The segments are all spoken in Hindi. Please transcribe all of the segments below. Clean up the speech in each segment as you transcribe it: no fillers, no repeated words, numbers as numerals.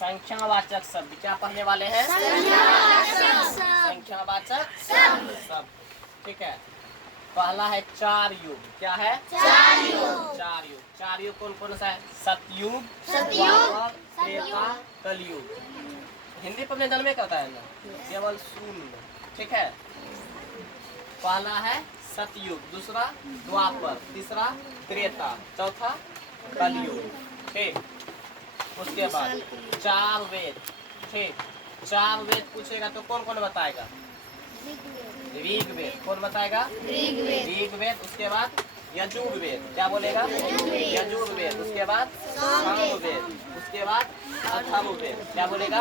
संख्यावाचक शब्द क्या पढ़ने वाले हैं? संख्यावाचक शब्द। ठीक है, पहला है चार युग। क्या है? चार युग। चार युग कौन कौन सा है? सतयुग, द्वापर, त्रेता, कलयुग। हिंदी पढ़ने जन्मे करता है ना, केवल शून्य। ठीक है, पहला है सतयुग, दूसरा द्वापर, तीसरा त्रेता, चौथा कलयुग। ठीक, उसके बाद चार वेद। ठीक, चार वेद पूछेगा तो कौन कौन बताएगा? ऋग्वेद। कौन बताएगा? ऋग्वेद। उसके बाद यजुर्वेद। क्या बोलेगा? यजुर्वेद। उसके बाद सामवेद। उसके बाद अथर्ववेद। क्या बोलेगा?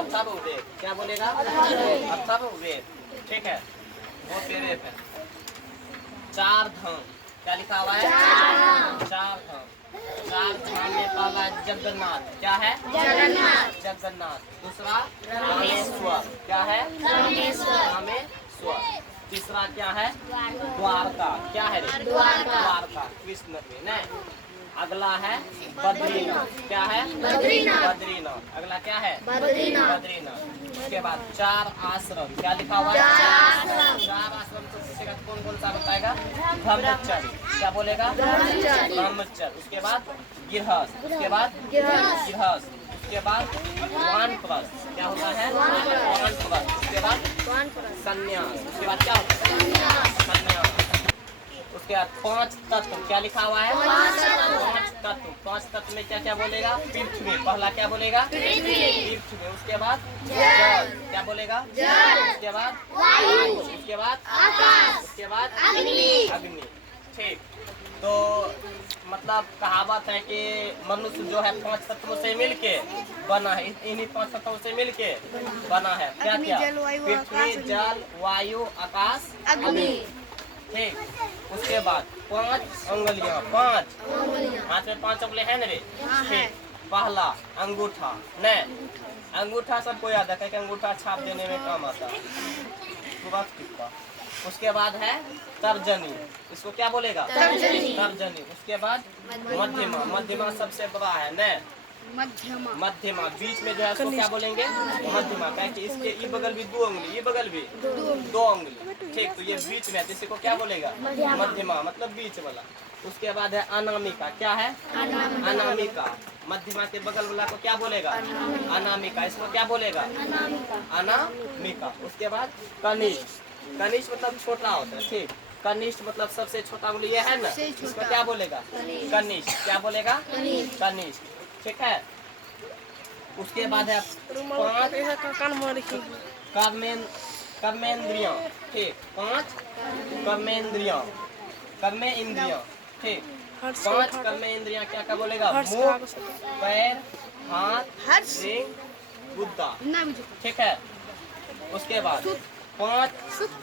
अथर्ववेद। क्या बोलेगा? अथर्ववेद। ठीक है, वो तेरे पे चार धाम। क्या लिखा हुआ है? चार धाम। चार धाम में पहला जगन्नाथ। क्या है? जगन्नाथ। दूसरा रामेश्वर। क्या है? रामेश्वर। तीसरा क्या है? द्वारका। क्या है? द्वारका कृष्ण में न। अगला है बद्रीनाथ। क्या है? बद्रीनाथ। अगला क्या है? बद्रीनाथ। उसके बाद चार आश्रम। क्या लिखा हुआ है? चार आश्रम से पूछेगा तो कौन कौन सा बताएगा? ब्रह्मचर्य। क्या बोलेगा? ब्रह्मचर्य। उसके बाद गृहस्थ। उसके बाद गृहस्थ। उसके बाद वानप्रस्थ। क्या होता है? वानप्रस्थ। उसके बाद संन्यास। उसके बाद क्या होता है? संन्यास। उसके बाद पांच तत्व। क्या लिखा हुआ है? पांच तत्व। पांच तत्व में क्या क्या बोलेगा? पृथ्वी। पहला क्या बोलेगा? पृथ्वी। उसके बाद जल। क्या बोलेगा? उसके बाद वायु। उसके बाद आकाश। उसके बाद अग्नि। ठीक, तो मतलब कहावत है कि मनुष्य जो है पांच तत्वों से मिलके बना है। इन्हीं पांच तत्वों से मिलके बना है। क्या क्या? पृथ्वी, जल, वायु, आकाश, अग्नि। ठीक, उसके बाद पांच अंगुलियां। पांच हाथ में पांच उंगली है ना रे? ठीक, पहला अंगूठा। न अंगूठा सबको याद है कि अंगूठा छाप देने में काम आता है। उसके बाद है तर्जनी। इसको क्या बोलेगा? तर्जनी। उसके बाद मध्यमा। मध्यमा सबसे बड़ा है न। मध्यमा बीच में जो है उसको क्या बोलेंगे? मध्यमा। क्या कि इसके ई बगल भी दो उंगली, ये बगल भी दो उंगली। ठीक, तो ये बीच में है, इसी को क्या बोलेगा? मध्यमा, मतलब बीच वाला। उसके बाद है अनामिका। क्या है? अनामिका। मध्यमा के बगल वाला को क्या बोलेगा? अनामिका। इसको क्या बोलेगा? अनामिका। उसके बाद कनिष्ठ। कनिष्ठ मतलब छोटा होता है। ठीक, कनिष्ठ मतलब सबसे छोटा उंगली ये है ना, इसको क्या बोलेगा? कनिष्ठ। क्या बोलेगा? कनिष्ठ। ठीक है, उसके बाद है पांच कर्मेंद्रियां। ठीक, पांच कर्मेंद्रियां। कर्मेंद्रियां। ठीक, पांच कर्मेंद्रियां क्या क्या बोलेगा? मुख, पैर, हाथ, रिंग, गुद्दा। ठीक है, उसके बाद पांच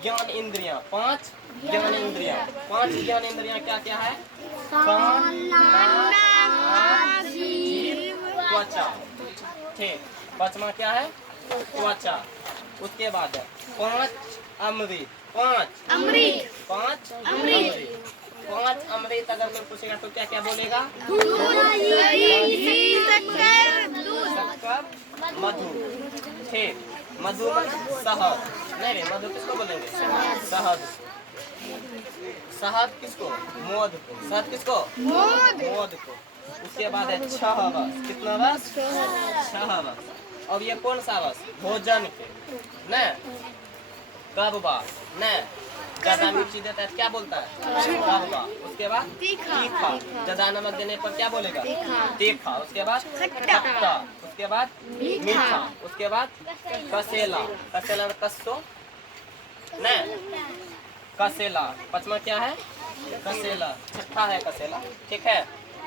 ज्ञान इंद्रियां। पांच ज्ञान इंद्रियां। पांच ज्ञान इंद्रियां क्या क्या है? कान, नाक, जीभ, त्वचा। ठीक, पांचवा क्या है? त्वचा। उसके बाद है पांच अमृत। पांच अमृत। पांच अमृत अगर कोई पूछेगा तो क्या क्या बोलेगा? शक्कर, मधु। ठीक, मधु मतलब शहद। नहीं रे, मधु किसको बोलेंगे? शहद। शहद किसको? मध को। शहद किसको? मध को। उसके बाद है छह रस। कितना रस? छह रस। और ये कौन सा रस? भोजन के न। कड़वा न, ज्यादा मिर्ची देता है क्या बोलता है? कड़वा। उसके बाद तीखा। ज्यादा नमक देने पर क्या बोलेगा? तीखा। उसके बाद खट्टा। उसके बाद मीठा। उसके बाद कसेला। कसेला कस्सो न, कसेला। पांचवा क्या है? कसेला। छठा है कसेला। ठीक है।